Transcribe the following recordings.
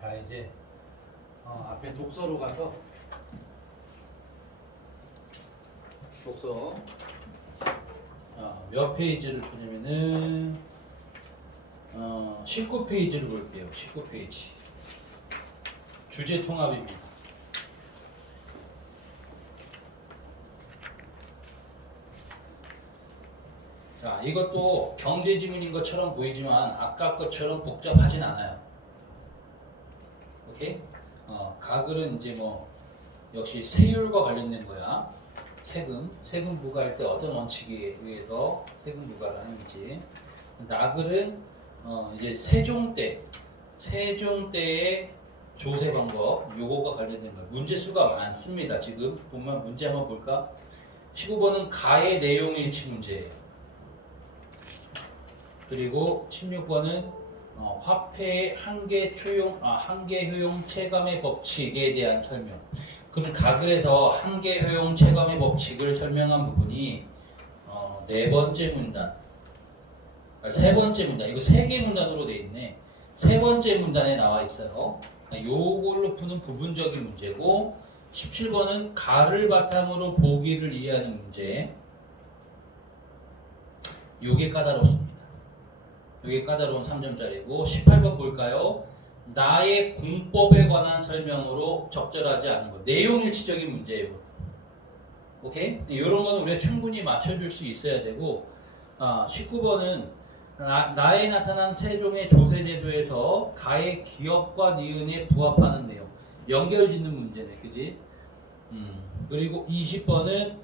자 이제 앞에 독서로 가서 독서 몇 페이지를 보냐면은 19페이지를 볼게요. 19페이지 주제 통합입니다. 자, 이것도 경제 지문인 것처럼 보이지만 아까 것처럼 복잡하진 않아요. 오케이? 가글은 이제 뭐 역시 세율과 관련된 거야. 세금 부과할 때 어떤 원칙에 의해서 세금 부과를 하는 거지. 나글은 이제 세종 때의 조세 방법 요거가 관련된 거야. 문제 수가 많습니다. 지금 보면 문제 한번 볼까? 15번은 가의 내용 일치 문제예요. 그리고 16번은 화폐의 한계 효용 체감의 법칙에 대한 설명. 그럼 가글에서 한계 효용 체감의 법칙을 설명한 부분이 네 번째 문단, 세 번째 문단, 이거 세 개 문단으로 돼 있네. 세 번째 문단에 나와 있어요. 요걸로 푸는 부분적인 문제고, 17번은 가를 바탕으로 보기를 이해하는 문제. 요게 까다롭습니다. 요게 까다로운 3점짜리고, 18번 볼까요? 나의 공법에 관한 설명으로 적절하지 않은 것. 내용일치적인 문제예요. 오케이? 이런 거는 우리가 충분히 맞춰줄 수 있어야 되고, 19번은 나에 나타난 세종의 조세제도에서 가의 기업과 니은에 부합하는 내용. 연결 짓는 문제네, 그지? 그리고 20번은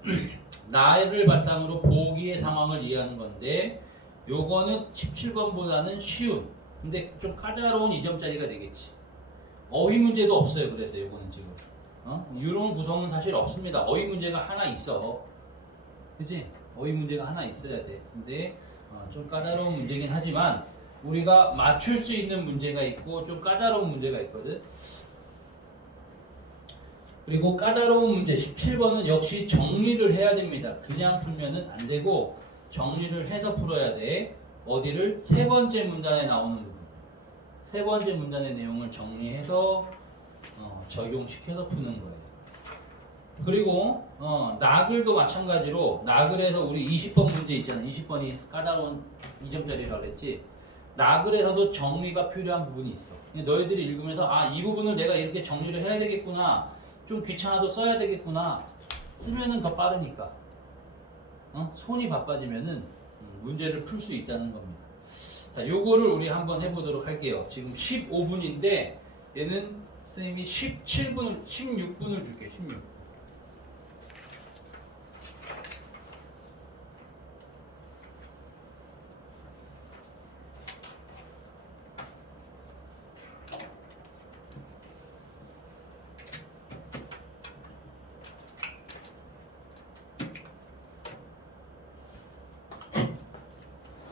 나를 바탕으로 보기의 상황을 이해하는 건데, 요거는 17번보다는 쉬운. 근데 좀 까다로운 2점짜리가 되겠지. 어휘 문제도 없어요. 그래서 요거는 지금. 이런 구성은 사실 없습니다. 어휘 문제가 하나 있어. 그치? 어휘 문제가 하나 있어야 돼. 근데 좀 까다로운 문제긴 하지만 우리가 맞출 수 있는 문제가 있고 좀 까다로운 문제가 있거든. 그리고 까다로운 문제 17번은 역시 정리를 해야 됩니다. 그냥 풀면은 안 되고 정리를 해서 풀어야 돼. 어디를? 세 번째 문단에 나오는 부분. 세 번째 문단의 내용을 정리해서 적용시켜서 푸는 거예요. 그리고 나글도 마찬가지로 나글에서 우리 20번 문제 있잖아. 20번이 까다로운 2점짜리라고 그랬지. 나글에서도 정리가 필요한 부분이 있어. 너희들이 읽으면서 이 부분을 내가 이렇게 정리를 해야 되겠구나. 좀 귀찮아도 써야 되겠구나. 쓰면은 더 빠르니까. 손이 바빠지면은 문제를 풀 수 있다는 겁니다. 자, 요거를 우리 한번 해보도록 할게요. 지금 15분인데 얘는 선생님이 16분을 줄게. 16.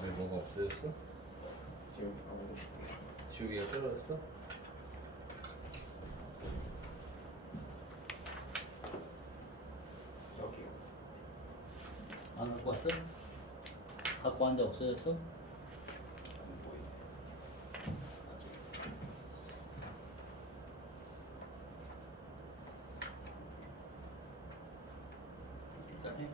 왜 뭐가 없어졌어? 지우개가 떨어졌어? 저기요. 안 갖고 왔어? 갖고 왔는데 없어졌어? 안 보이네. 일단 해.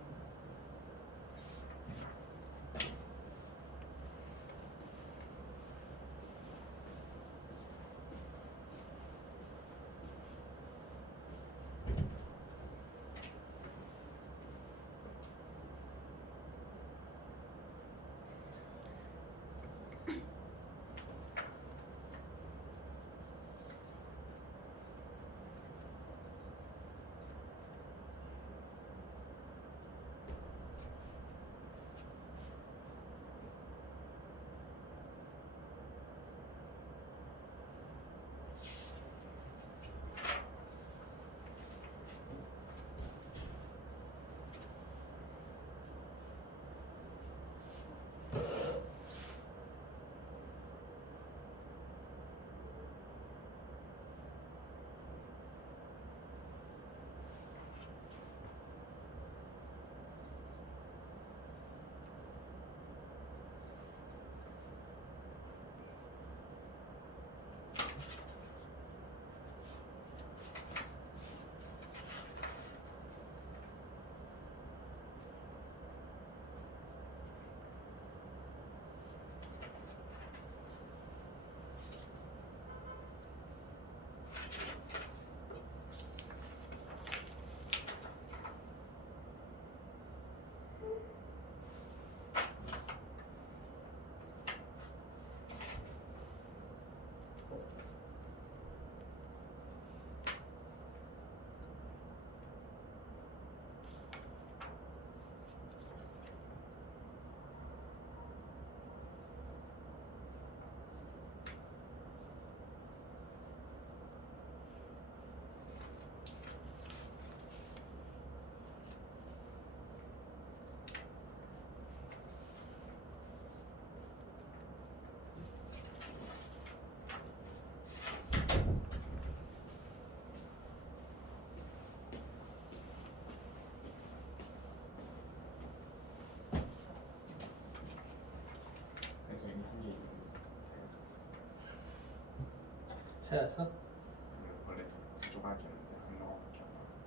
찾았어? 원래 두 조각이었는데 한 조각밖에 안 나왔어.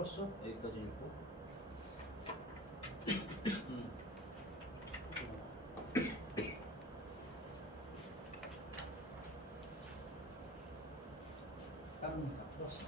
풀었어? 여기까지 읽고. 다른 다 풀었어.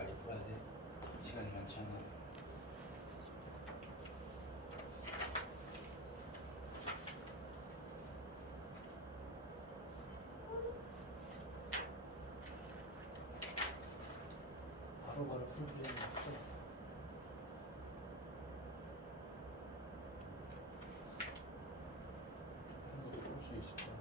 빨리 풀어야 돼. 시간이 많지 않아. 바로바로 풀 필요는 없어. 한국도 풀수 있을 거야.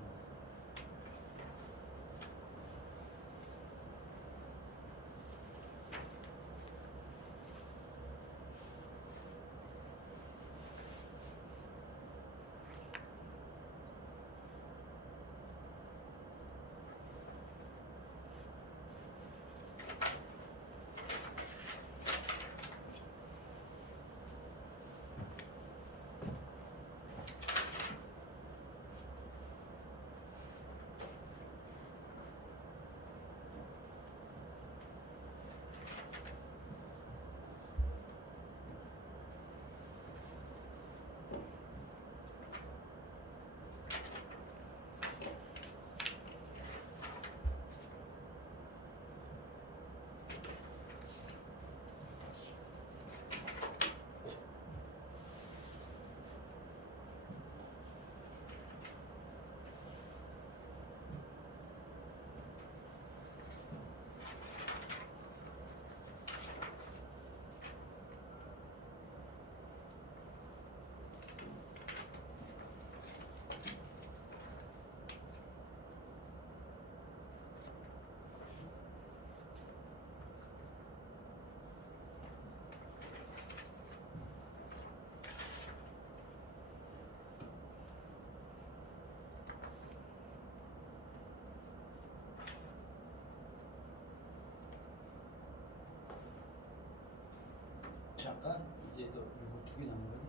잠깐 이제 또 이거 2개 남은 거니?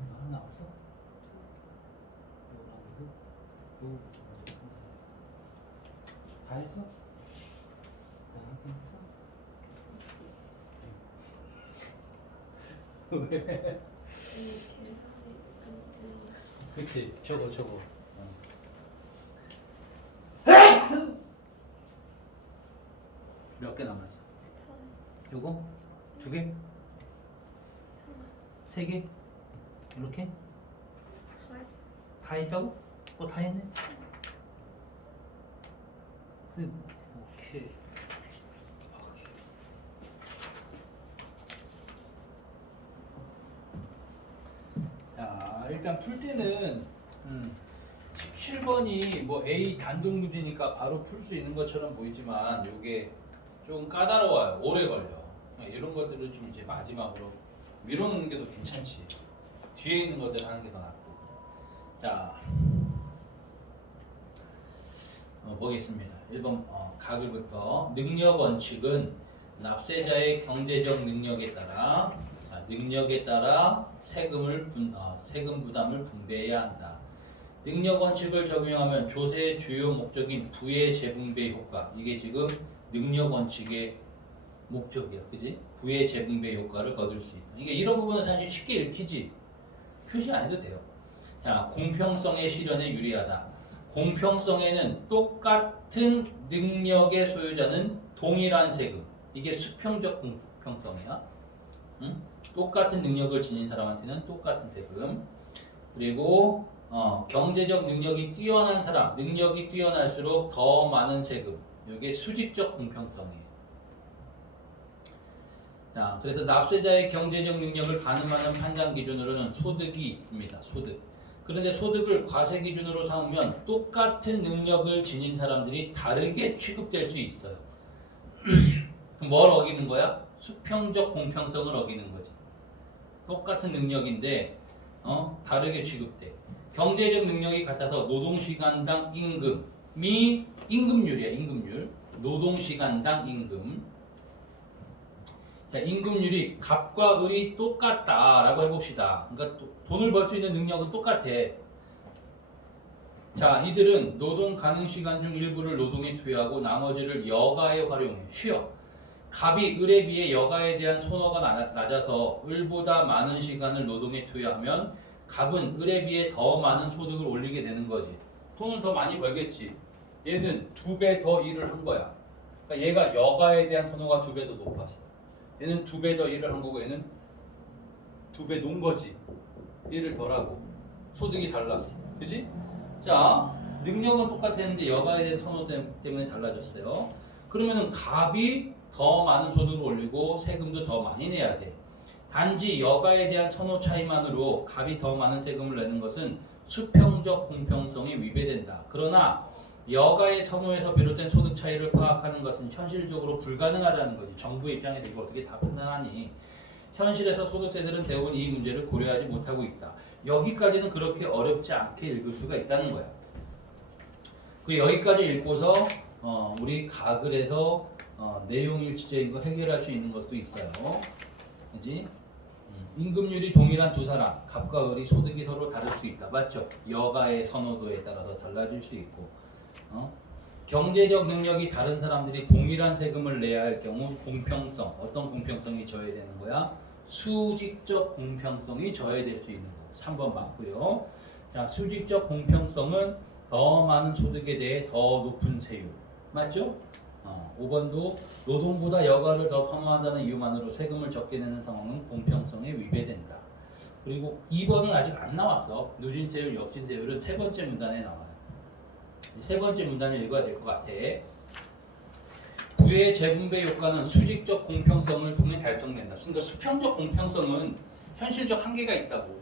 이거 하나 나왔어? 이거랑 이거? 이거부터 먼저 다 했어? 다 하긴 했어? 왜? 그치 저거 몇 개 남았어? 요거? 2개? 3개? 이렇게? 다 했다고? 다 했네? 오케이. 자, 일단 풀 때는 17번이 뭐 A 단독 문제니까 바로 풀 수 있는 것처럼 보이지만 이게 좀 까다로워요. 오래 걸려. 이런 것들을 좀 이제 마지막으로 밀어놓는 게 더 괜찮지. 뒤에 있는 것들 하는 게 더 낫고. 자, 보겠습니다. 1번 가글부터 능력 원칙은 납세자의 경제적 능력에 따라 세금 부담을 분배해야 한다. 능력 원칙을 적용하면 조세의 주요 목적인 부의 재분배 효과, 이게 지금 능력 원칙의 목적이야, 그지? 부의 재분배 효과를 거둘 수 있어. 이게 이런 부분은 사실 쉽게 읽히지. 표시 안 해도 돼요. 자, 공평성의 실현에 유리하다. 공평성에는 똑같은 능력의 소유자는 동일한 세금. 이게 수평적 공평성이야. 응? 똑같은 능력을 지닌 사람한테는 똑같은 세금. 그리고 경제적 능력이 뛰어난 사람, 능력이 뛰어날수록 더 많은 세금. 이게 수직적 공평성이에요. 자, 그래서 납세자의 경제적 능력을 가늠하는 판단 기준으로는 소득이 있습니다. 소득. 그런데 소득을 과세 기준으로 삼으면 똑같은 능력을 지닌 사람들이 다르게 취급될 수 있어요. 뭘 어기는 거야? 수평적 공평성을 어기는 거지. 똑같은 능력인데 다르게 취급돼. 경제적 능력이 같아서 노동시간당 임금이 임금률이야. 임금률. 노동시간당 임금. 자, 임금률이 갑과 을이 똑같다라고 해봅시다. 그러니까 돈을 벌 수 있는 능력은 똑같아. 자, 이들은 노동 가능 시간 중 일부를 노동에 투여하고 나머지를 여가에 활용해. 쉬어. 갑이 을에 비해 여가에 대한 선호가 낮아서 을보다 많은 시간을 노동에 투여하면 갑은 을에 비해 더 많은 소득을 올리게 되는 거지. 돈을 더 많이 벌겠지. 얘는 2배 더 일을 한 거야. 그러니까 얘가 여가에 대한 선호가 2배 더 높았어. 얘는 2배 더 일을 한 거고 얘는 2배 논 거지. 일을 덜 하고 소득이 달랐어. 그지? 자, 능력은 똑같았는데 여가에 대한 선호 때문에 달라졌어요. 그러면은 갑이 더 많은 소득을 올리고 세금도 더 많이 내야 돼. 단지 여가에 대한 선호 차이만으로 갑이 더 많은 세금을 내는 것은 수평적 공평성에 위배된다. 그러나 여가의 선호에서 비롯된 소득 차이를 파악하는 것은 현실적으로 불가능하다는 거지. 정부 입장에서 이거 어떻게 다 판단하니? 현실에서 소득세들은 대부분 이 문제를 고려하지 못하고 있다. 여기까지는 그렇게 어렵지 않게 읽을 수가 있다는 거야. 그리고 여기까지 읽고서 우리 가글에서 내용 일치적인 거 해결할 수 있는 것도 있어요. 그지? 임금률이 동일한 두 사람, 갑과 을이 소득이 서로 다를 수 있다. 맞죠? 여가의 선호도에 따라서 달라질 수 있고. 경제적 능력이 다른 사람들이 동일한 세금을 내야 할 경우 공평성, 어떤 공평성이 저해되는 거야? 수직적 공평성이 저해될 수 있는 거. 3번 맞고요. 자, 수직적 공평성은 더 많은 소득에 대해 더 높은 세율. 맞죠? 5번도 노동보다 여가를 더 선호한다는 이유만으로 세금을 적게 내는 상황은 공평성에 위배된다. 그리고 2번은 아직 안 나왔어. 누진세율, 역진세율은 세 번째 문단에 나와요. 세 번째 문단을 읽어야 될 것 같아. 부의 재분배 효과는 수직적 공평성을 통해 달성된다. 그러니까 수평적 공평성은 현실적 한계가 있다고.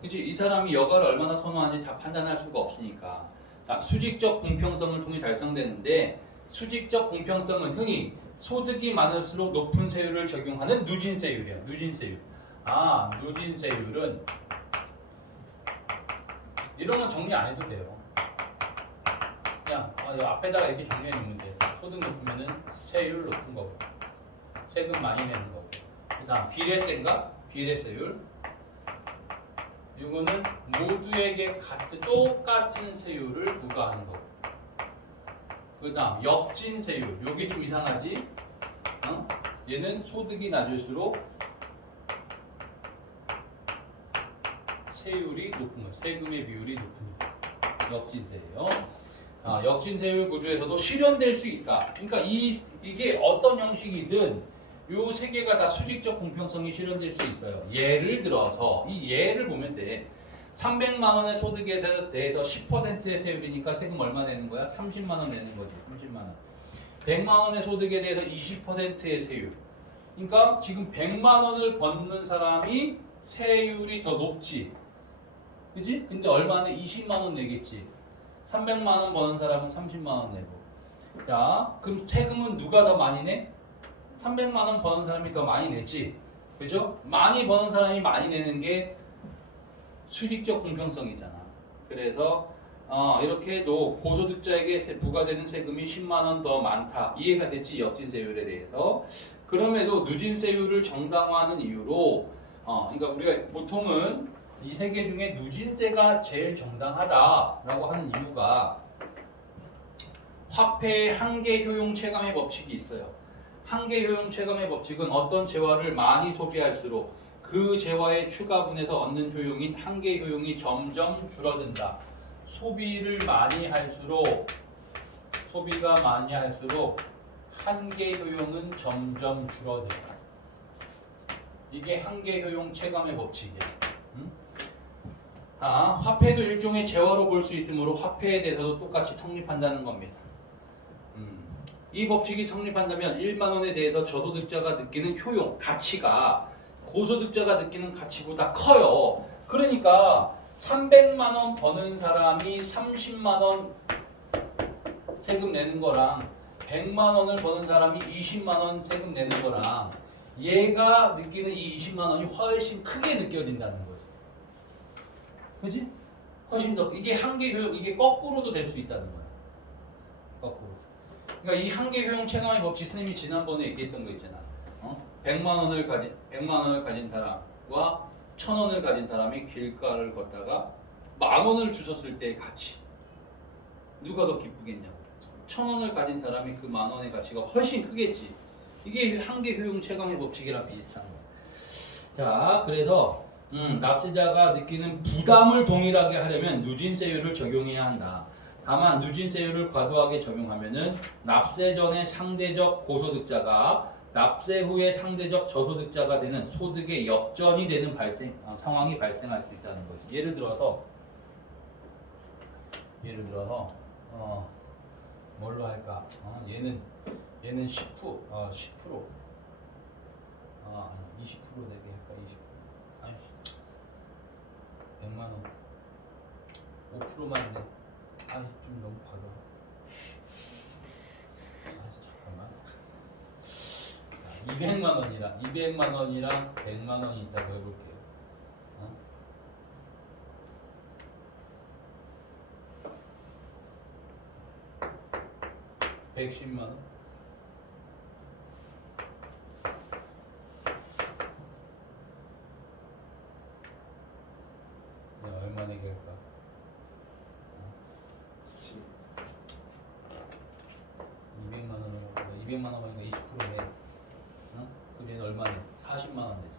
그치? 이 사람이 여가를 얼마나 선호하는지 다 판단할 수가 없으니까. 자, 수직적 공평성을 통해 달성되는데 수직적 공평성은 흔히 소득이 많을수록 높은 세율을 적용하는 누진세율이야. 누진세율. 누진세율은 이런 건 정리 안 해도 돼요. 그냥 앞에다가 이렇게 정리해 놓으면 돼. 소득 높으면은 세율 높은 거고. 세금 많이 내는 거고. 그다음 비례세인가? 비례세율. 이거는 모두에게 똑같은 세율을 부과하는 거고. 그다음 역진세율. 여기 좀 이상하지? 얘는 소득이 낮을수록 세율이 높은 거, 세금의 비율이 높은 거. 역진세예요. 역진세율 구조에서도 실현될 수 있다. 그러니까 이게 어떤 형식이든 요 세 개가 다 수직적 공평성이 실현될 수 있어요. 예를 들어서 이 예를 보면 돼. 300만 원의 소득에 대해서 10%의 세율이니까 세금 얼마 내는 거야? 30만 원 내는 거지. 30만 원. 100만 원의 소득에 대해서 20%의 세율. 그러니까 지금 100만 원을 버는 사람이 세율이 더 높지. 그지? 근데 얼마는 20만 원 내겠지. 300만 원 버는 사람은 30만 원 내고. 자, 그럼 세금은 누가 더 많이 내? 300만 원 버는 사람이 더 많이 내지. 그죠? 많이 버는 사람이 많이 내는 게 수직적 공평성이잖아. 그래서 이렇게 해도 고소득자에게 부과되는 세금이 10만 원 더 많다. 이해가 됐지? 역진세율에 대해서. 그럼에도 누진세율을 정당화하는 이유로 그러니까 우리가 보통은 이 세 개 중에 누진세가 제일 정당하다라고 하는 이유가 화폐의 한계 효용 체감의 법칙이 있어요. 한계 효용 체감의 법칙은 어떤 재화를 많이 소비할수록 그 재화의 추가분에서 얻는 효용인 한계 효용이 점점 줄어든다. 소비가 많이 할수록 한계 효용은 점점 줄어든다. 이게 한계 효용 체감의 법칙이야. 화폐도 일종의 재화로 볼 수 있으므로 화폐에 대해서도 똑같이 성립한다는 겁니다. 이 법칙이 성립한다면 1만 원에 대해서 저소득자가 느끼는 효용, 가치가 고소득자가 느끼는 가치보다 커요. 그러니까 300만 원 버는 사람이 30만 원 세금 내는 거랑 100만 원을 버는 사람이 20만 원 세금 내는 거랑 얘가 느끼는 이 20만 원이 훨씬 크게 느껴진다는 거지. 그지? 훨씬 더 이게 한계 효용, 이게 거꾸로도 될 수 있다는 거야. 거꾸로. 그러니까 이 한계 효용 체감의 법칙 스님이 지난번에 얘기했던 거 있잖아. 100만 원을 가진 사람과 1000원을 가진 사람이 길가를 걷다가 10,000원을 주셨을 때의 가치. 누가 더 기쁘겠냐고. 1000원을 가진 사람이 그 10,000원의 가치가 훨씬 크겠지. 이게 한계 효용 체감의 법칙이랑 비슷한 거야. 자, 그래서 납세자가 느끼는 부담을 동일하게 하려면 누진세율을 적용해야 한다. 다만 누진세율을 과도하게 적용하면은 납세 전에 상대적 고소득자가 납세 후에 상대적 저소득자가 되는 소득의 역전이 되는 상황이 발생할 수 있다는 거지. 예를 들어서 뭘로 할까? 얘는 10%, 10%, 20% 내게 할까? 20%. 아니, 100만 원, 5%만 내. 아니, 좀 너무 과다. 잠깐만. 200만 원이랑 100만 원이 있다고 해볼게요. 110만 원. 얼마 내게 할까? 200만 원으로 200만 원이니까 20% 내. 그럼 얘는 얼마 내? 40만 원 내지.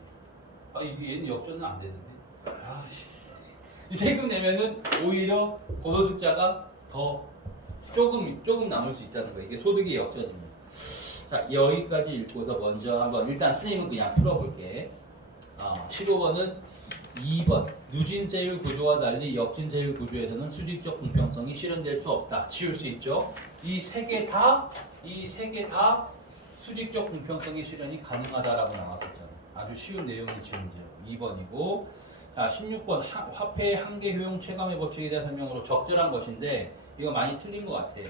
이게 얘는 역전은 안 되는데. 이 세금 내면은 오히려 고소득자가 더 조금 남을 수 있다는 거예요. 이게 소득의 역전입니다. 자, 여기까지 읽고서 먼저 한번 일단 스님은 그냥 풀어볼게. 15번은 2번 누진세율 구조와 달리 역진세율 구조에서는 수직적 공평성이 실현될 수 없다. 지울 수 있죠. 이 세 개 다 수직적 공평성의 실현이 가능하다라고 나왔었잖아요. 아주 쉬운 내용을 지금 이제 2번이고, 자 16번 화폐의 한계 효용 체감의 법칙에 대한 설명으로 적절한 것인데 이거 많이 틀린 것 같아요.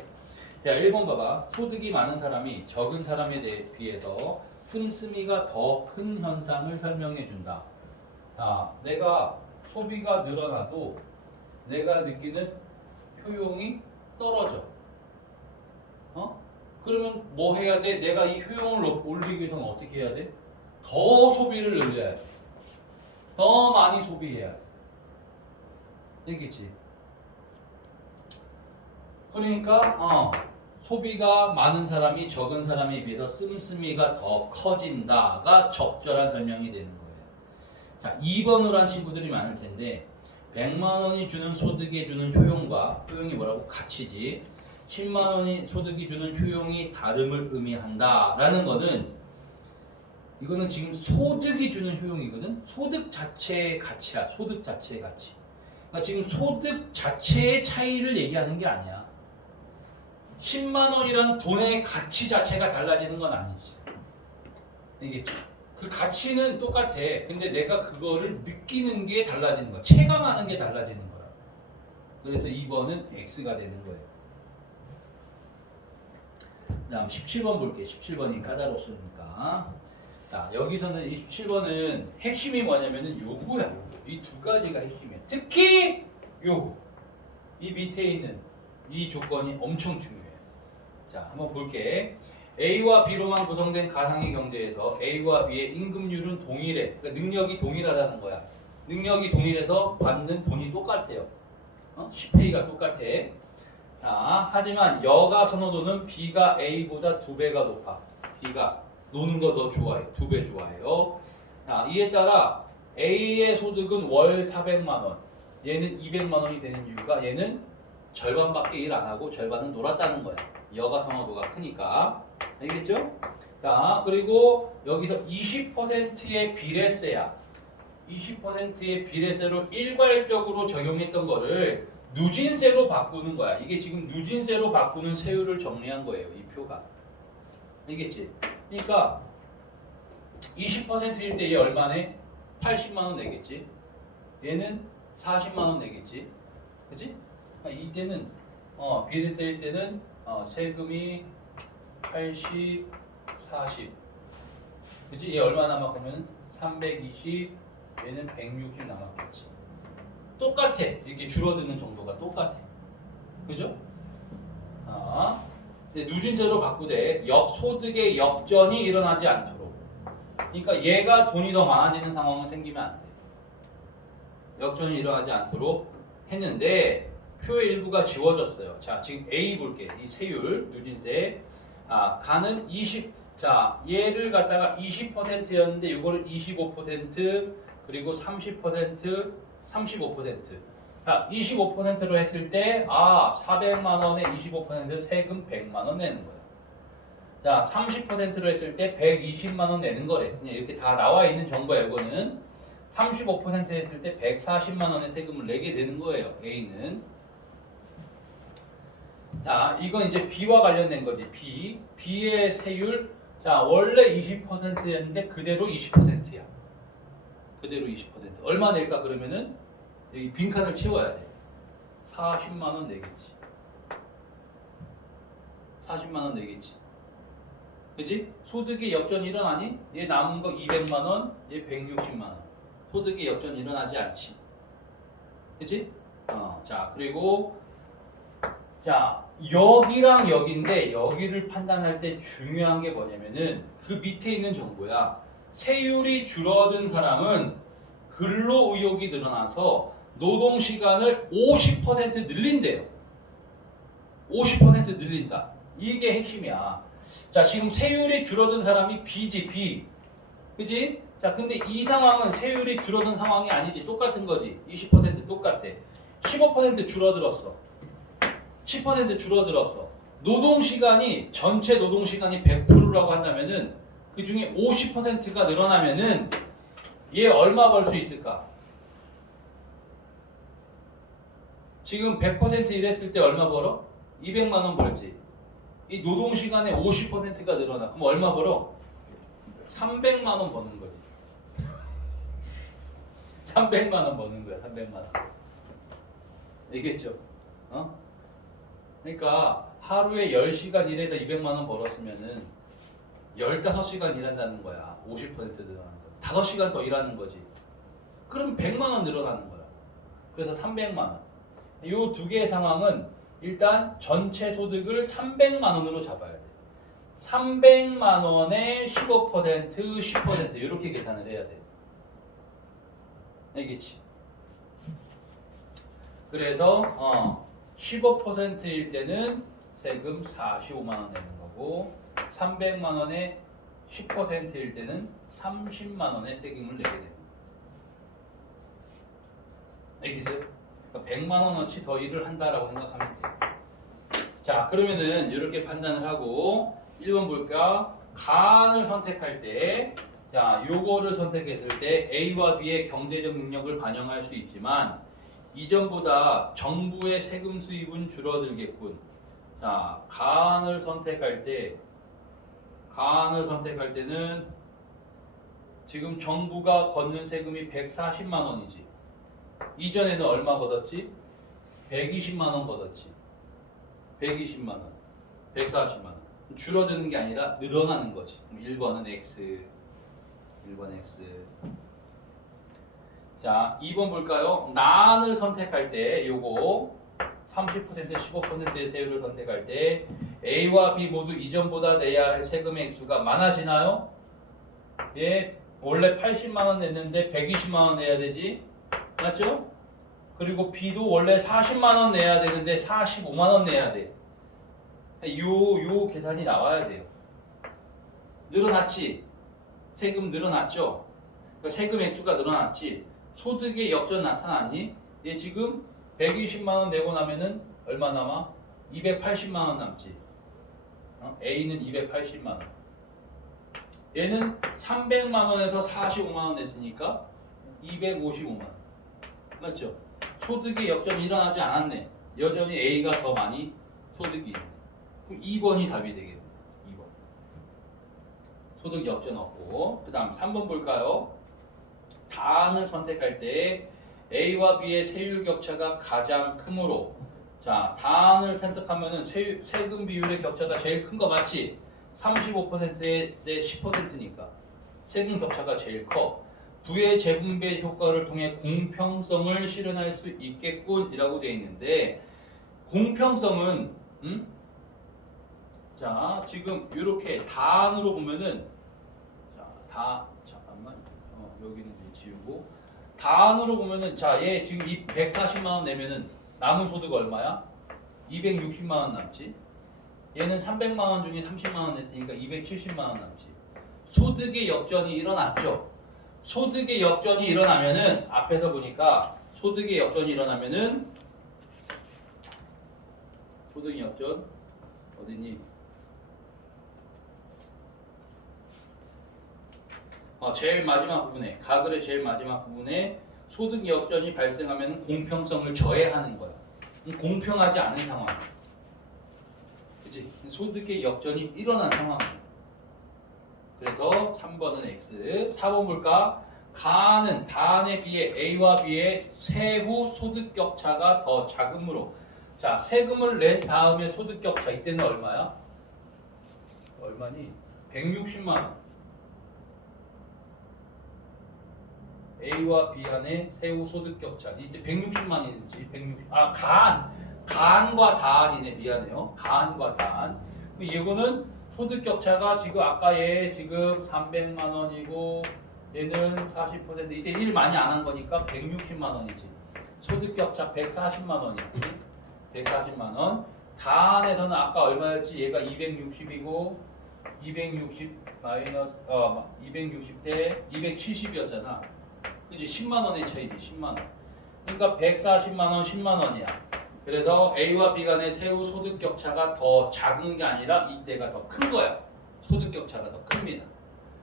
자 1번 봐봐. 소득이 많은 사람이 적은 사람에 비해서 씀씀이가 더 큰 현상을 설명해 준다. 자, 내가 소비가 늘어나도 내가 느끼는 효용이 떨어져. 그러면 뭐 해야 돼? 내가 이 효용을 올리기 위해서는 어떻게 해야 돼? 더 소비를 늘려야 돼. 더 많이 소비해야 돼. 알겠지? 그러니까 소비가 많은 사람이 적은 사람에 비해서 씀씀이가 더 커진다가 적절한 설명이 되는 거예요. 자, 2번으로 한 친구들이 많을 텐데 100만 원이 주는 소득에 주는 효용과 효용이 뭐라고? 가치지. 10만 원이 소득이 주는 효용이 다름을 의미한다라는 거는 이거는 지금 소득이 주는 효용이거든. 소득 자체의 가치야. 소득 자체의 가치. 그러니까 지금 소득 자체의 차이를 얘기하는 게 아니야. 10만 원이란 돈의 가치 자체가 달라지는 건 아니지. 이게 그 가치는 똑같아. 근데 내가 그거를 느끼는 게 달라지는 거야. 체감하는 게 달라지는 거야. 그래서 2번은 X가 되는 거예요. 다음 17번 볼게요. 17번이 까다롭으니까. 자, 여기서는 27번은 핵심이 뭐냐면은 요거야. 요거. 이 두 가지가 핵심이야. 특히 요거. 이 밑에 있는 이 조건이 엄청 중요해요. 자, 한번 볼게. A와 B로만 구성된 가상의 경제에서 A와 B의 임금률은 동일해. 그러니까 능력이 동일하다는 거야. 능력이 동일해서 받는 돈이 똑같아요. 10A가 똑같아. 자, 하지만 여가 선호도는 B가 A보다 2배가 높아. B가 노는 거 더 좋아해. 2배 좋아해요. 자, 이에 따라 A의 소득은 월 400만 원. 얘는 200만 원이 되는 이유가 얘는 절반밖에 일 안 하고 절반은 놀았다는 거야. 여가 선호도가 크니까. 알겠죠? 자, 그리고 여기서 20%의 비례세야. 20%의 비례세로 일괄적으로 적용했던 거를 누진세로 바꾸는 거야. 이게 지금 누진세로 바꾸는 세율을 정리한 거예요. 이 표가. 알겠지? 그러니까 20%일 때 얘 얼마네? 80만 원 내겠지. 얘는 40만 원 내겠지. 그치? 이때는 비례세일 때는 세금이 80, 40. 그치? 얘 얼마 남았냐면 320, 얘는 160 남았겠지. 똑같아. 이렇게 줄어드는 정도가 똑같아. 그죠? 누진세로 바꾸되 소득의 역전이 일어나지 않도록. 그러니까 얘가 돈이 더 많아지는 상황은 생기면 안 돼. 역전이 일어나지 않도록 했는데 표의 일부가 지워졌어요. 자, 지금 A 볼게. 이 세율, 누진세. 가는 20. 자, 얘를 갖다가 20%였는데 이거를 25% 그리고 30%, 35%. 자, 25%로 했을 때 400만 원에 25% 세금 100만 원 내는 거야. 자, 30%로 했을 때 120만 원 내는 거래. 그냥 이렇게 다 나와 있는 정보야. 이거는 35% 했을 때 140만 원의 세금을 내게 되는 거예요. A는. 자, 이건 이제 B와 관련된 거지. B의 세율. 자, 원래 20%였는데 그대로 20%야. 그대로 20%. 얼마 낼까 그러면은 여기 빈칸을 채워야 돼. 40만 원 내겠지. 40만 원 내겠지. 그지? 소득의 역전이 일어나니? 얘 남은 거 200만 원, 얘 160만 원. 소득의 역전이 일어나지 않지. 그지? 자, 그리고 자, 여기랑 여기인데 여기를 판단할 때 중요한 게 뭐냐면은 그 밑에 있는 정보야. 세율이 줄어든 사람은 근로 의욕이 늘어나서 노동 시간을 50% 늘린대요. 50% 늘린다. 이게 핵심이야. 자, 지금 세율이 줄어든 사람이 B지, B. 그지? 자, 근데 이 상황은 세율이 줄어든 상황이 아니지. 똑같은 거지. 20% 똑같아. 15% 줄어들었어. 10% 줄어들었어. 노동시간이, 전체 노동시간이 100%라고 한다면은 그 중에 50%가 늘어나면은 얘 얼마 벌 수 있을까? 지금 100% 일했을 때 얼마 벌어? 200만 원 벌지. 이 노동시간의 50%가 늘어나. 그럼 얼마 벌어? 300만 원 버는 거지. 300만 원 버는 거야. 300만 원. 알겠죠? 그러니까 하루에 10시간 일해서 200만 원 벌었으면은 15시간 일한다는 거야. 50% 늘어나는 거야. 5시간 더 일하는 거지. 그럼 100만 원 늘어나는 거야. 그래서 300만 원. 이 두 개의 상황은 일단 전체 소득을 300만 원으로 잡아야 돼. 300만 원에 15%, 10% 이렇게 계산을 해야 돼. 알겠지? 그래서 15%일 때는 세금 45만 원 내는 거고 300만 원에 10%일 때는 30만 원의 세금을 내게 됩니다. 알겠어요? 그러니까 100만 원어치 더 일을 한다라고 생각하면 돼요. 자, 그러면은 이렇게 판단을 하고 1번 볼까? 간을 선택할 때 자, 요거를 선택했을 때 A와 B의 경제적 능력을 반영할 수 있지만 이전보다 정부의 세금 수입은 줄어들겠군. 자, 간을 선택할 때는 지금 정부가 걷는 세금이 140만 원이지. 이전에는 얼마 걷었지? 120만 원 걷었지. 120만 원, 140만 원. 줄어드는 게 아니라 늘어나는 거지. 1번은 X. 1번 X. 자, 2번 볼까요? 난을 선택할 때 요거 30% 15%의 세율을 선택할 때 A와 B 모두 이전보다 내야 할 세금의 액수가 많아지나요? 예, 원래 80만 원 냈는데 120만 원 내야 되지. 맞죠? 그리고 B도 원래 40만 원 내야 되는데 45만 원 내야 돼. 요 계산이 나와야 돼요. 늘어났지? 세금 늘어났죠? 그러니까 세금 액수가 늘어났지? 소득의 역전 나타났니? 얘 지금 120만 원 내고 나면은 얼마 남아? 280만 원 남지. A는 280만 원. 얘는 300만 원에서 45만 원 냈으니까 255만 원. 맞죠? 소득의 역전이 일어나지 않았네. 여전히 A가 더 많이 소득이 있네. 그럼 2번이 답이 되겠네. 2번. 소득 역전 없고. 그 다음 3번 볼까요? 단을 선택할 때 A와 B의 세율 격차가 가장 크므로 자, 단을 선택하면은 세금 비율의 격차가 제일 큰 거 맞지? 35%대 10%니까 세금 격차가 제일 커. 부의 재분배 효과를 통해 공평성을 실현할 수 있겠군이라고 되어 있는데 공평성은 자, 지금 이렇게 단으로 보면은 자, 잠깐만 여기는 이제 지우고 단으로 보면은 자, 얘 지금 이 140만 원 내면은 남은 소득 얼마야? 260만 원 남지. 얘는 300만 원 중에 30만 원 냈으니까 270만 원 남지. 소득의 역전이 일어났죠. 소득의 역전이 일어나면은 앞에서 보니까 소득의 역전이 일어나면은 소득의 역전 어디니? 제일 마지막 부분에 가글의 제일 마지막 부분에 소득 역전이 발생하면 공평성을 저해하는 거야. 공평하지 않은 상황. 그치? 소득의 역전이 일어난 상황이야. 그래서 3번은 X. 4번 볼까? 간은 단에 비해 A와 B의 세후 소득 격차가 더 작으므로 자, 세금을 낸 다음에 소득 격차 이때는 얼마야? 얼마니? 160만 원. A와 B 간의 세후 소득 격차 이때 160만이지 160. 간과 단이네. 미안해요. 간과 단. 이거는 소득 격차가 지금 아까 얘 지금 300만 원이고 얘는 40% 이때 일 많이 안 한 거니까 160만 원이지. 소득 격차 140만 원이지. 140만 원. 단에서는 아까 얼마였지? 얘가 260이고 260 마이너스 260대 270이었잖아. 그지? 10만 원의 차이지. 10만 원. 그러니까 140만 원, 10만 원이야. 그래서 A와 B 간의 세후 소득 격차가 더 작은 게 아니라 이때가 더 큰 거야. 소득 격차가 더 큽니다.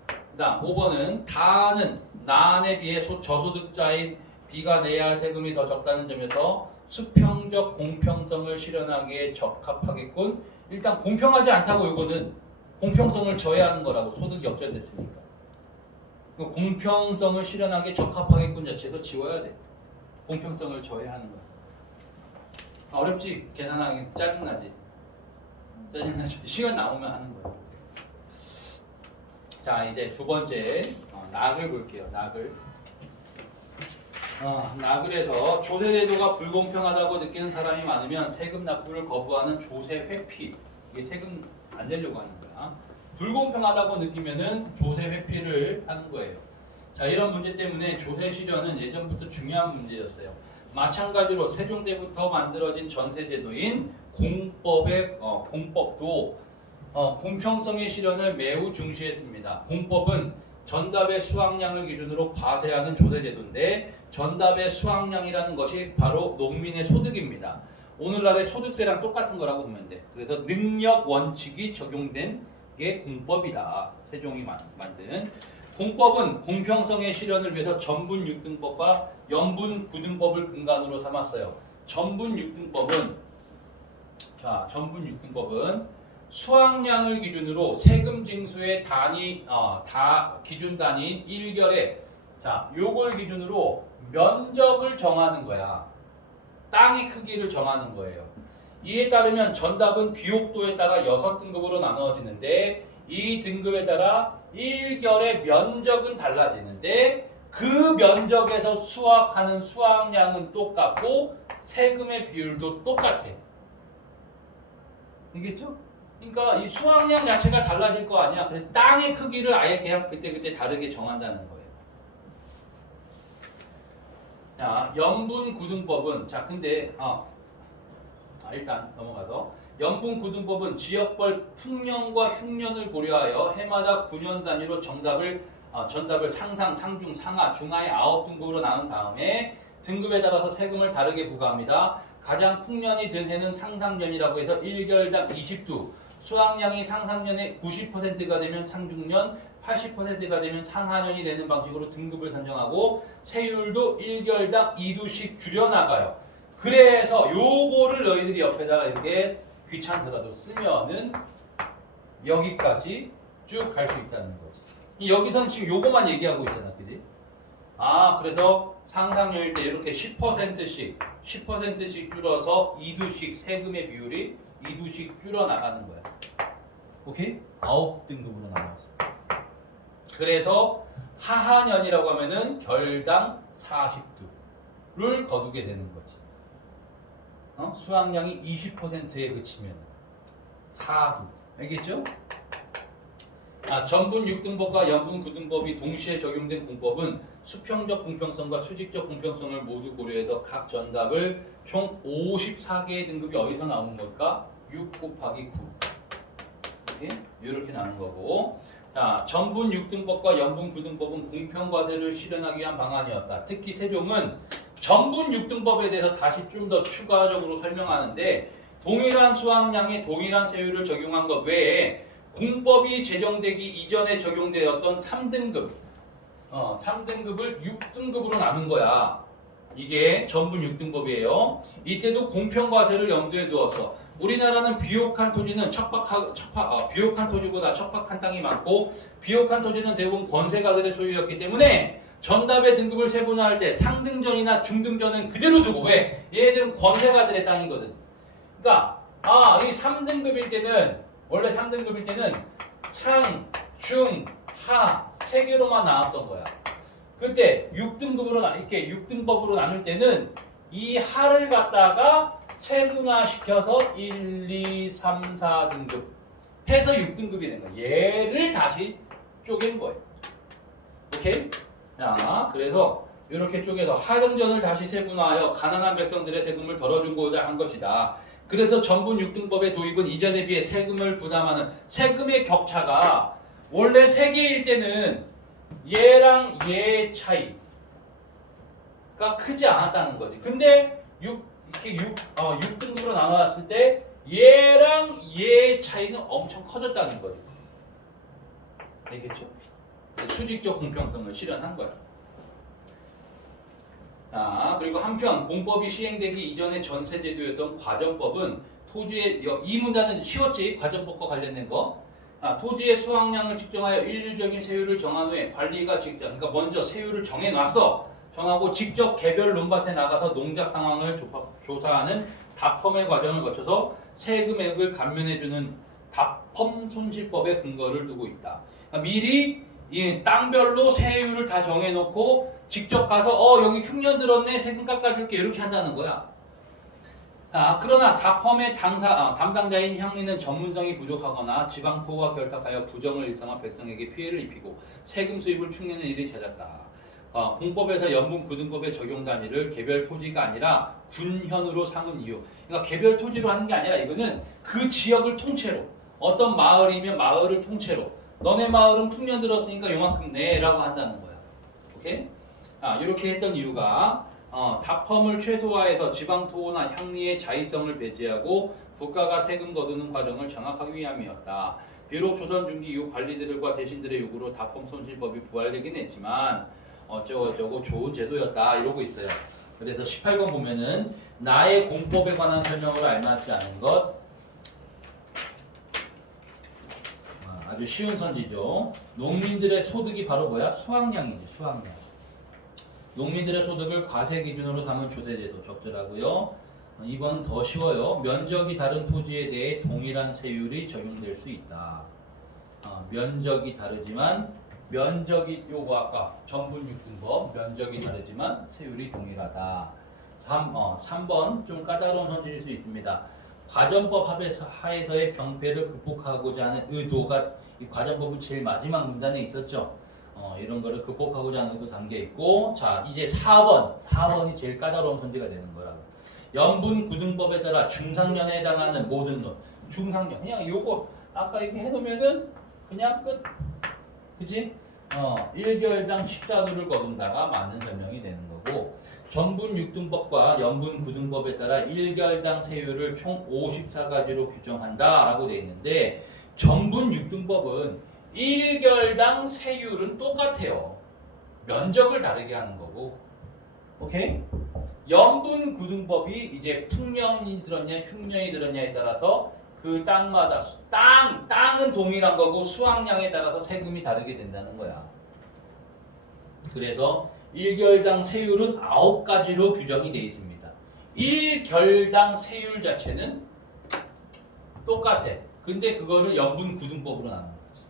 그 다음 5번은 다는 난에 비해 저소득자인 B가 내야 할 세금이 더 적다는 점에서 수평적 공평성을 실현하기에 적합하겠군. 일단 공평하지 않다고 이거는 공평성을 저해하는 거라고. 소득 역전됐으니까. 공평성을 실현하기에 적합하겠군 자체도 지워야 돼. 공평성을 저해하는 거야. 어렵지? 계산하기 짜증나지? 짜증나지? 시간 나오면 하는 거야. 자, 이제 두 번째 낙을 볼게요. 낙을. 낙을에서 조세제도가 불공평하다고 느끼는 사람이 많으면 세금 납부를 거부하는 조세 회피. 이게 세금 안 내려고 하는 거야. 불공평하다고 느끼면은 조세 회피를 하는 거예요. 자, 이런 문제 때문에 조세 실현은 예전부터 중요한 문제였어요. 마찬가지로 세종 때부터 만들어진 전세제도인 공법도 공평성의 실현을 매우 중시했습니다. 공법은 전답의 수확량을 기준으로 과세하는 조세제도인데 전답의 수확량이라는 것이 바로 농민의 소득입니다. 오늘날의 소득세랑 똑같은 거라고 보면 돼. 그래서 능력 원칙이 적용된 게 공법이다. 세종이 만든. 공법은 공평성의 실현을 위해서 전분 6등법과 연분 9등법을 근간으로 삼았어요. 전분 6등법은 수확량을 기준으로 세금 징수의 기준 단위인 1결에 요걸 기준으로 면적을 정하는 거야. 땅의 크기를 정하는 거예요. 이에 따르면 전답은 비옥도에 따라 6등급으로 나누어지는데 이 등급에 따라 1결의 면적은 달라지는데 그 면적에서 수확하는 수확량은 똑같고 세금의 비율도 똑같아. 알겠죠? 그러니까 이 수확량 자체가 달라질 거 아니야. 그래서 땅의 크기를 아예 그냥 그때 다르게 정한다는 거예요. 자, 연분 구등법은 근데 일단 넘어가서 연분 구등법은 지역별 풍년과 흉년을 고려하여 해마다 9년 단위로 전답을 상상, 상중, 상하, 중하의 9등급으로 나눈 다음에 등급에 따라서 세금을 다르게 부과합니다. 가장 풍년이 든 해는 상상년이라고 해서 1결당 20두, 수확량이 상상년의 90%가 되면 상중년, 80%가 되면 상하년이 되는 방식으로 등급을 선정하고 세율도 1결당 2두씩 줄여나가요. 그래서 요거를 너희들이 옆에다가 이렇게 귀찮더라도 쓰면은 여기까지 쭉 갈 수 있다는 거지. 여기선 지금 요거만 얘기하고 있잖아, 그지? 그래서 상상률 때 이렇게 10%씩 줄어서 2두씩 세금의 비율이 2두씩 줄어나가는 거야. 오케이? 9등급으로 나왔어. 그래서 하하년이라고 하면은 결당 40두를 거두게 되는 거지. 수확량이 20%에 그치면 4두. 알겠죠? 전분 6등법과 연분 9등법이 동시에 적용된 공법은 수평적 공평성과 수직적 공평성을 모두 고려해서 각 전답을 총 54개의 등급이 어디서 나오는 걸까? 6 곱하기 9. 이렇게 나오는 거고. 전분 6등법과 연분 9등법은 공평과세를 실현하기 위한 방안이었다. 특히 세종은 전분 6등법에 대해서 다시 좀 더 추가적으로 설명하는데 동일한 수확량에 동일한 세율을 적용한 것 외에 공법이 제정되기 이전에 적용되었던 3등급 3등급을 6등급으로 나눈 거야. 이게 전분 6등법이에요. 이때도 공평과세를 염두에 두었어. 우리나라는 비옥한 토지는 비옥한 토지보다 척박한 땅이 많고 비옥한 토지는 대부분 권세가들의 소유였기 때문에 전답의 등급을 세분화할 때 상등전이나 중등전은 그대로 두고 왜? 얘네들은 권세가들의 땅이거든. 그러니까 이 3등급일 때는 원래 3등급일 때는 상, 중, 하 3개로만 나왔던 거야. 그때 6등급으로 이렇게 6등법으로 나눌 때는 이 하를 갖다가 세분화시켜서 1, 2, 3, 4등급 해서 6등급이 된 거야. 얘를 다시 쪼갠 거예요. 오케이? 그래서 이렇게 쪼개서 하등전을 다시 세분화하여 가난한 백성들의 세금을 덜어주고자 한 것이다. 그래서 전분 6등법의 도입은 이전에 비해 세금을 부담하는 세금의 격차가 원래 3개일 때는 얘랑 얘의 차이가 크지 않았다는 거지. 근데 6등급으로 나눠놨을 때 얘랑 얘의 차이는 엄청 커졌다는 거지. 알겠죠? 수직적 공평성을 실현한 거야. 그리고 한편 공법이 시행되기 이전의 전세제도였던 과전법은 토지의 이 문단은 쉬웠지? 과전법과 관련된 거. 토지의 수확량을 측정하여 일률적인 세율을 정한 후에 관리가 그러니까 먼저 세율을 정해놨어. 정하고 직접 개별 논밭에 나가서 농작 상황을 조사하는 답펌의 과정을 거쳐서 세금액을 감면해주는 답펌 손실법의 근거를 두고 있다. 그러니까 미리 이 땅별로 세율을 다 정해놓고 직접 가서 여기 흉년 들었네 세금 깎아줄게 이렇게 한다는 거야. 그러나 다펌의 담당자인 향리는 전문성이 부족하거나 지방토와 결탁하여 부정을 일삼아 백성에게 피해를 입히고 세금 수입을 축내는 일이 잦았다. 공법에서 연분고등법의 적용 단위를 개별 토지가 아니라 군현으로 삼은 이유. 그러니까 개별 토지로 하는 게 아니라 이거는 그 지역을 통째로 어떤 마을이면 마을을 통째로 너네 마을은 풍년 들었으니까 요만큼 내라고 한다는 거야. 오케이? 이렇게 했던 이유가 다펌을 최소화해서 지방토나 향리의 자의성을 배제하고 국가가 세금 거두는 과정을 장악하기 위함이었다. 비록 조선 중기 이후 관리들과 대신들의 요구로 다펌 손실법이 부활되긴 했지만 어쩌고저쩌고 좋은 제도였다 이러고 있어요. 그래서 18번 보면은 나의 공법에 관한 설명으로 알맞지 않은 것 아주 쉬운 선지죠. 농민들의 소득이 바로 뭐야? 수확량이지 수확량. 농민들의 소득을 과세 기준으로 삼은 조세제도 적절하고요. 2번 더 쉬워요. 면적이 다른 토지에 대해 동일한 세율이 적용될 수 있다. 면적이 다르지만 요거 아까 전분육등법 면적이 다르지만 세율이 동일하다. 3번 좀 까다로운 선지일 수 있습니다. 과전법 하에서의 병폐를 극복하고자 하는 의도가 이 과전법은 제일 마지막 문단에 있었죠. 이런 거를 극복하고자 하는 의도 담겨 있고 자 이제 4번이 제일 까다로운 선지가 되는 거라고. 연분고등법에 따라 중상년에 해당하는 모든 론 중상년 그냥 요거 아까 이렇게 해놓으면은 그냥 끝 그치? 1개월당 14도를 거둔다가 맞는 설명이 되는 거고 전분육등법과 연분고등법에 따라 1개월당 세율을 총 54가지로 규정한다 라고 되어 있는데 전분육등법은 1개월당 세율은 똑같아요. 면적을 다르게 하는 거고 오케이? 연분고등법이 이제 풍년이 들었냐 흉년이 들었냐에 따라서 그 땅마다 땅은 동일한 거고 수확량에 따라서 세금이 다르게 된다는 거야. 그래서 1결당 세율은 9가지로 규정이 되어 있습니다. 1결당 세율 자체는 똑같아. 근데 그거를 연분고등법으로 나눈 거지.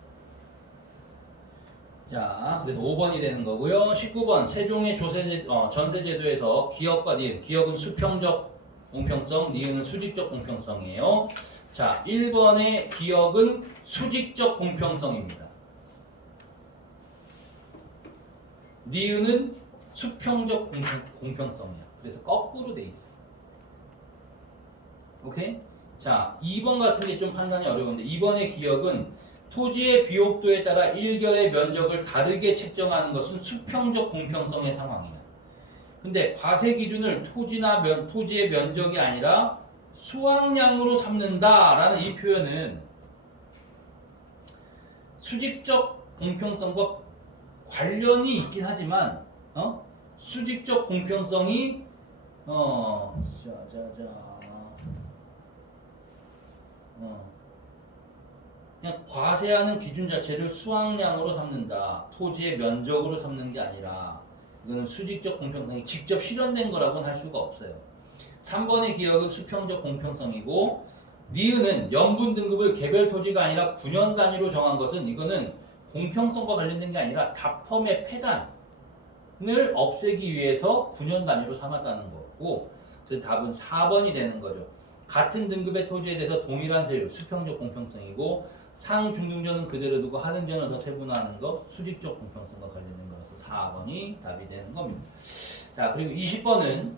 자, 그래서 5번이 되는 거고요. 19번 세종의 전세제도에서 기역과 니은, 기역은 수평적 공평성, 니은은 수직적 공평성이에요. 자, 1번의 기역은 수직적 공평성입니다. 니은은 수평적 공평성이야. 그래서 거꾸로 돼 있어. 오케이? 자, 2번 같은 게 좀 판단이 어려운데 2번의 기역은 토지의 비옥도에 따라 일결의 면적을 다르게 책정하는 것은 수평적 공평성의 상황이야. 근데 과세 기준을 토지의 면적이 아니라 수확량으로 삼는다라는 이 표현은 수직적 공평성과 관련이 있긴 하지만 수직적 공평성이 그냥 과세하는 기준 자체를 수확량으로 삼는다. 토지의 면적으로 삼는 게 아니라 이거는 수직적 공평성이 직접 실현된 거라고는 할 수가 없어요. 3번의 기역은 수평적 공평성이고 니은은 연분 등급을 개별 토지가 아니라 9년 단위로 정한 것은 이거는 공평성과 관련된 게 아니라 다펌의 폐단을 없애기 위해서 9년 단위로 삼았다는 거고 그래서 답은 4번이 되는 거죠. 같은 등급의 토지에 대해서 동일한 세율, 수평적 공평성이고 상중등전은 그대로 두고 하등전을 더 세분화하는 것, 수직적 공평성과 관련된 거라서 4번이 답이 되는 겁니다. 자, 그리고 20번은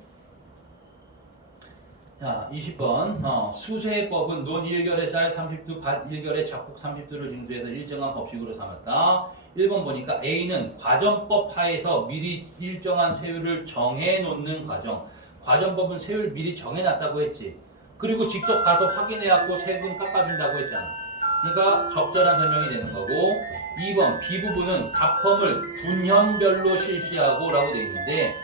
자, 20번 수세법은 논 1결의 쌀 30두, 밭 1결의 작곡 30두를 징수해서 일정한 법칙으로 삼았다. 1번 보니까 A는 과전법 하에서 미리 일정한 세율을 정해놓는 과정. 과전법은 세율 미리 정해놨다고 했지. 그리고 직접 가서 확인해갖고 세금 깎아준다고 했잖아. 그러니까 적절한 설명이 되는 거고 2번 B부분은 다펌을 군현별로 실시하고 라고 되어 있는데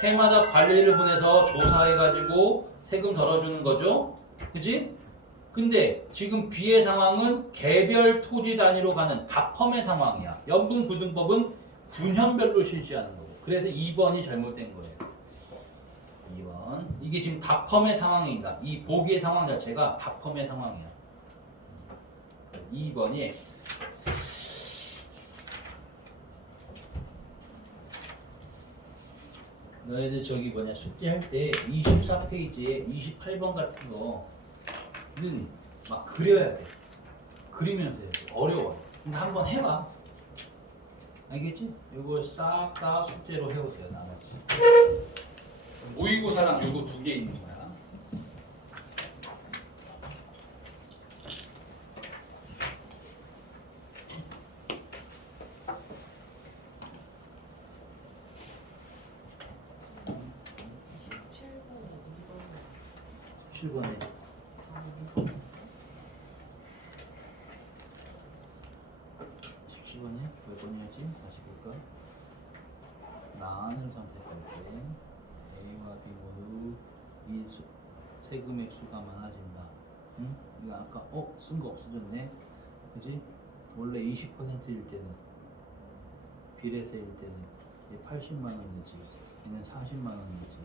해마다 관리를 보내서 조사해가지고 세금 덜어주는 거죠. 그치? 근데 지금 B의 상황은 개별 토지 단위로 가는 다펌의 상황이야. 연분고등법은 군현별로 실시하는 거고. 그래서 2번이 잘못된 거예요. 2번. 이게 지금 다펌의 상황이다. 이 보기의 상황 자체가 다펌의 상황이야. 2번이 X. 너희들 저기 뭐냐 숙제 할 때 24페이지에 28번 같은 거는 막 그려야 돼. 그리면서 해야 돼. 어려워. 근데 한번 해봐. 알겠지? 이거 싹 다 숙제로 해오세요. 나머지. 모의고사랑 이거 두 개 있는 거야. 칠 7번에 번에 17번에 몇 번이었지? 다시 볼까? 난을 선택할 때 A와 B 모두 이 세금의 수가 많아진다. 응? 이거 아까 쓴 거 없어졌네. 그지? 원래 20%일 때는 비례세일 때는 얘 80만 원이지. 얘는 40만 원이지.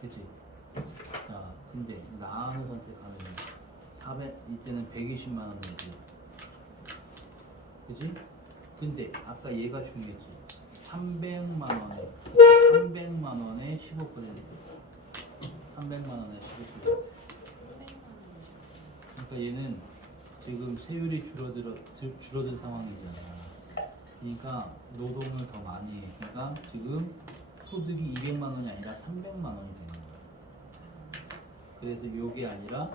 그치? 자, 근데 나를 선택하면 400 이때는 120만 원이지. 그지? 근데 아까 얘가 중요했지. 300만 원에 300만 원에 15%. 300만 원에 15%. 그러니까 얘는 지금 세율이 줄어든 상황이잖아. 그러니까 노동을 더 많이 해. 그러니까 지금 소득이 200만 원이 아니라 300만 원이 되는 거야. 그래서 요게 아니라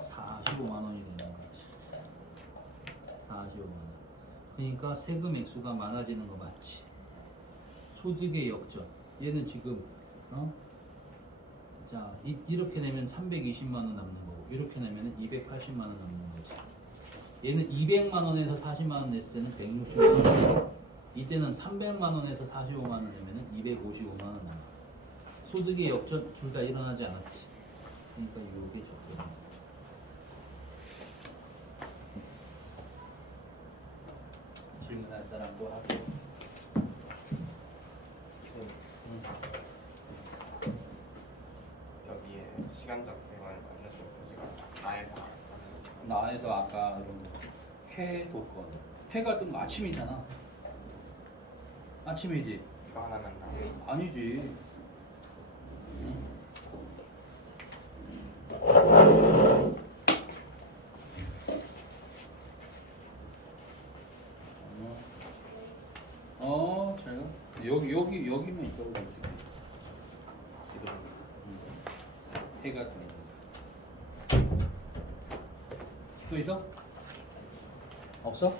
45만 원이 되는 거지. 45만 원. 그러니까 세금 액수가 많아지는 거 맞지? 소득의 역전. 얘는 지금 자 이렇게 내면 320만 원 남는 거고 이렇게 내면 280만 원 남는 거지. 얘는 200만 원에서 40만 원 냈을 때는 160만 원. 이때는 300만 원에서 45만 원 내면 255만 원 남아. 소득의 역전 둘 다 일어나지 않았지. 그러니까 요게 적절한 거야. 질문할 사람 또 하고. 여기에 시간적 대관을 알려준 표시가 나에서 나에서 아까 이런 해 도건. 해가 뜨면 아침이잖아. 아침이지? 이거 하나만 나. 아니지. 잘 가. 여기만 있다고 볼수 있겠지. 해가 뜨는 거. 또 있어? 없어?